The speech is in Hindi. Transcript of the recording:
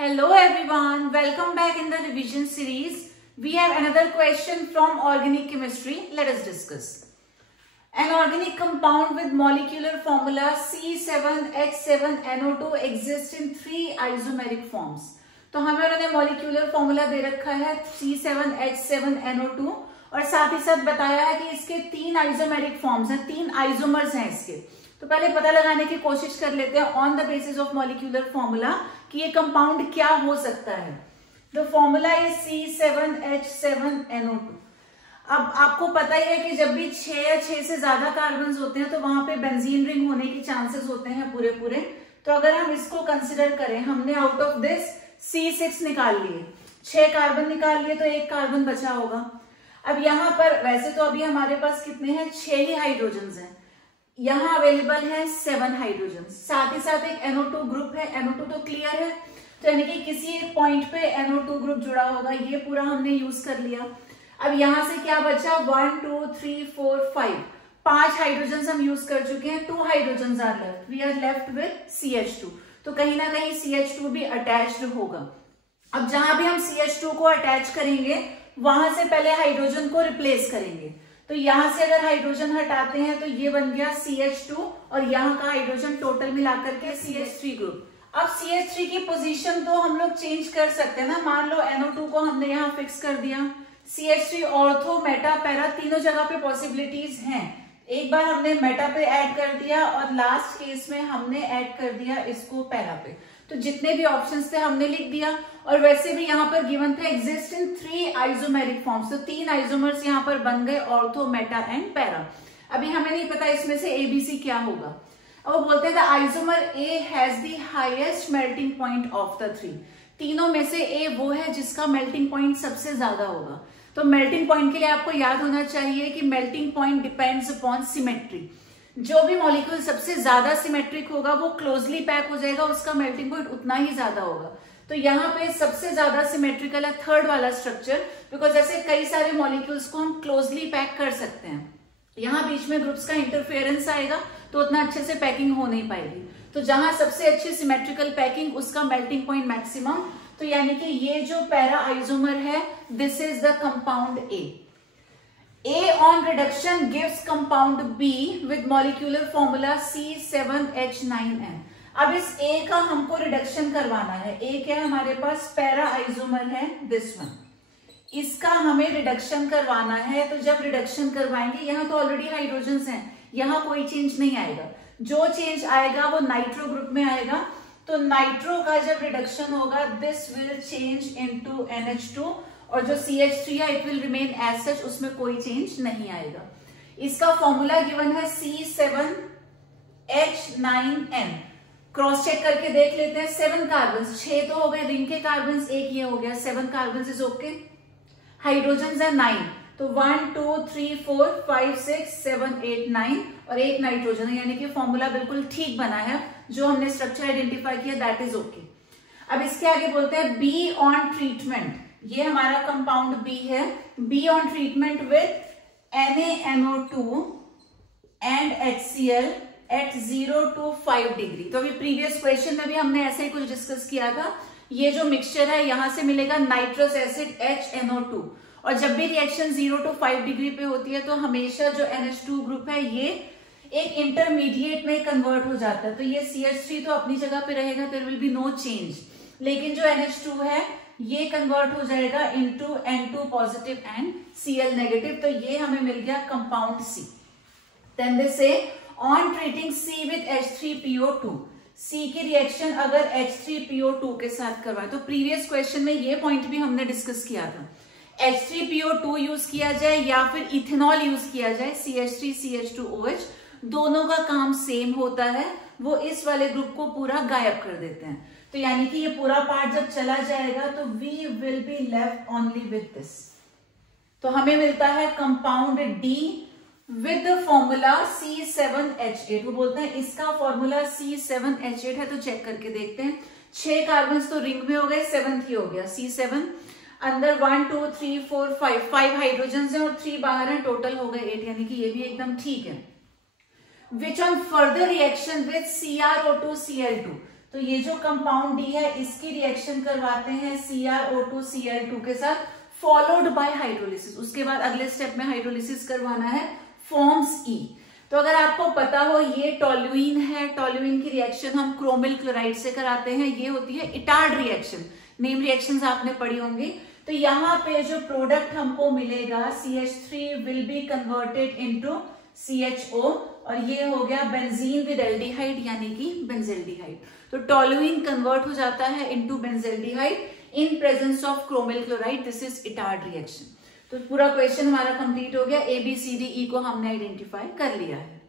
Hello everyone, welcome back in the revision series. We have another question from organic chemistry. Let us discuss. An organic compound with molecular formula C7H7NO2 exists in three isomeric forms. तो हमें उन्होंने मॉलिक्यूलर फॉर्मूला दे रखा है C7H7NO2 और साथ ही साथ बताया है कि इसके तीन आइसोमेरिक फॉर्म्स हैं, तीन आइसोमर्स हैं इसके। तो पहले पता लगाने की कोशिश कर लेते हैं on the basis of molecular formula कि ये कंपाउंड क्या हो सकता है। The formula is C7H7NO2। अब आपको पता ही है कि जब भी 6 या 6 से ज्यादा कार्बन होते हैं तो वहां पे बेंजीन रिंग होने के चांसेस होते हैं पूरे। तो अगर हम इसको कंसिडर करें, हमने आउट ऑफ दिस C6 निकाल लिए, 6 कार्बन निकाल लिए तो 1 कार्बन बचा होगा। अब यहाँ पर वैसे तो अभी हमारे पास कितने हैं, 6 ही हाइड्रोजन हैं। यहाँ अवेलेबल है 7 हाइड्रोजन, साथ ही साथ एक NO2 ग्रुप है। NO2 तो क्लियर है, तो यानी कि किसी एक पॉइंट पे NO2 ग्रुप जुड़ा होगा, ये पूरा हमने यूज कर लिया। अब यहां से क्या बचा, 1 2 3 4 5 हाइड्रोजन हम यूज कर चुके हैं। 2 hydrogen are left, we are left with CH2। तो कहीं ना कहीं CH2 भी अटैच्ड होगा। अब जहां भी हम CH2 को अटैच करेंगे वहां से पहले हाइड्रोजन को रिप्लेस करेंगे। तो यहां से अगर हाइड्रोजन हटाते हैं तो ये बन गया CH2 और यहाँ का हाइड्रोजन टोटल मिलाकर के CH3 ग्रुप। अब CH3 की पोजीशन तो हम लोग चेंज कर सकते हैं ना। मान लो NO2 को हमने यहाँ फिक्स कर दिया, CH3 ऑर्थो मेटा पैरा तीनों जगह पे पॉसिबिलिटीज हैं। एक बार हमने मेटा पे ऐड कर दिया और लास्ट केस में हमने ऐड कर दिया इसको पैरा पे। तो जितने भी ऑप्शंस थे हमने लिख दिया। और वैसे भी यहाँ पर गिवन था एग्जिस्ट इन 3 आइसोमेरिक फॉर्म्स, तो 3 आइसोमर्स यहाँ पर बन गए, ऑर्थो मेटा एंड पैरा। अभी हमें नहीं पता इसमें से ABC क्या होगा। अब वो बोलते हैं isomer A has the highest melting point of the 3। तीनों में से A वो है जिसका मेल्टिंग पॉइंट सबसे ज्यादा होगा। तो मेल्टिंग पॉइंट के लिए आपको याद होना चाहिए कि melting point depends upon symmetry. जो भी मॉलिक्यूल सबसे ज्यादा सिमेट्रिक होगा वो क्लोजली पैक हो जाएगा, उसका मेल्टिंग पॉइंट उतना ही ज्यादा होगा। तो यहाँ पे सबसे ज्यादा सिमेट्रिकल है थर्ड वाला स्ट्रक्चर, बिकॉज ऐसे कई सारे मॉलिक्यूल्स को हम क्लोजली पैक कर सकते हैं। यहाँ बीच में ग्रुप्स का इंटरफेरेंस आएगा तो उतना अच्छे से पैकिंग हो नहीं पाएगी। तो जहां सबसे अच्छी सिमेट्रिकल पैकिंग, उसका मेल्टिंग पॉइंट मैक्सिमम। तो यानी कि ये जो पैरा आइसोमर है, this is the compound A on reduction gives compound B with molecular formula C7H9N। अब इस A का हमको रिडक्शन करवाना है। A क्या है हमारे पास, पैरा आइसोमर है दिस वन, इसका हमें रिडक्शन करवाना है। तो जब रिडक्शन करवाएंगे, यहाँ तो ऑलरेडी हाइड्रोजन हैं, यहाँ कोई चेंज नहीं आएगा। जो चेंज आएगा वो नाइट्रो ग्रुप में आएगा। तो नाइट्रो का जब रिडक्शन होगा, this will change into NH2 और जो CH3 है it will remain as such, उसमें कोई चेंज नहीं आएगा। इसका फॉर्मूला गिवन है C7H9N। क्रॉस चेक करके देख लेते हैं। 7 कार्बन, 6 तो हो गए रिंग के कार्बन, एक ये हो गया, 7 कार्बन इज ओके। हाइड्रोजन है 9, तो 1 2 3 4 5 6 7 8 9 और एक नाइट्रोजन है, यानी कि फॉर्मूला बिल्कुल ठीक बना है। जो हमने स्ट्रक्चर आइडेंटिफाई किया दैट इज ओके। अब इसके आगे बोलते हैं B ऑन ट्रीटमेंट। ये हमारा कंपाउंड B है। B on treatment with NaNO2 and HCl at 0 to 5 डिग्री। तो अभी प्रीवियस क्वेश्चन में भी हमने ऐसे ही कुछ डिस्कस किया था। ये जो मिक्सचर है यहां से मिलेगा नाइट्रस एसिड HNO2 और जब भी रिएक्शन 0 to 5 डिग्री पे होती है तो हमेशा जो NH2 ग्रुप है ये एक इंटरमीडिएट में कन्वर्ट हो जाता है। तो ये CH3 तो अपनी जगह पे रहेगा, there will be no change, लेकिन जो NH2 है ये कन्वर्ट हो जाएगा into N2 positive and Cl negative. तो ये हमें मिल गया कंपाउंड C। देन दे से on treating C with H3PO2, C की रिएक्शन अगर H3PO2 के साथ करवाए, तो प्रीवियस क्वेश्चन में ये पॉइंट भी हमने डिस्कस किया था। H3PO2 यूज किया जाए या फिर इथेनॉल यूज किया जाए, CH3CH2OH, दोनों का काम सेम होता है, वो इस वाले ग्रुप को पूरा गायब कर देते हैं। तो यानी कि ये पूरा पार्ट जब चला जाएगा तो we will be left only with this. तो हमें मिलता है compound D with the formula C7H8। वो बोलते हैं इसका फॉर्मूला C7H8 है। तो चेक करके देखते हैं। 6 कार्बन तो रिंग में हो गए, 7th ही हो गया C7। अंदर 1 2 3 4 5 हाइड्रोजन है और 3 बाहर है, टोटल हो गए 8, यानी कि ये भी एकदम ठीक है। Which on further reaction with CrO2 Cl2, तो ये जो कंपाउंड डी है इसकी रिएक्शन करवाते हैं CrO2 Cl2 के साथ, फॉलोड बाय हाइड्रोलिसिस। उसके बाद अगले स्टेप में हाइड्रोलिसिस करवाना है, फॉर्म्स E। तो अगर आपको पता हो ये टोल्यूइन है, टोल्यूइन की रिएक्शन हम क्रोमिल क्लोराइड से कराते हैं, ये होती है इटार्ड रिएक्शन। नेम रिएक्शंस आपने पढ़ी होंगी। तो यहाँ पे जो प्रोडक्ट हमको मिलेगा CH3 will be converted into CHO और ये हो गया बेंजीन विद एल्डिहाइड यानी कि बेंजेल्डिहाइड। तो टोल्यूइन कन्वर्ट हो जाता है into benzaldehyde in presence of chromyl chloride, this is Etard reaction. तो पूरा क्वेश्चन हमारा कंप्लीट हो गया। ABCDE को हमने आइडेंटिफाई कर लिया है।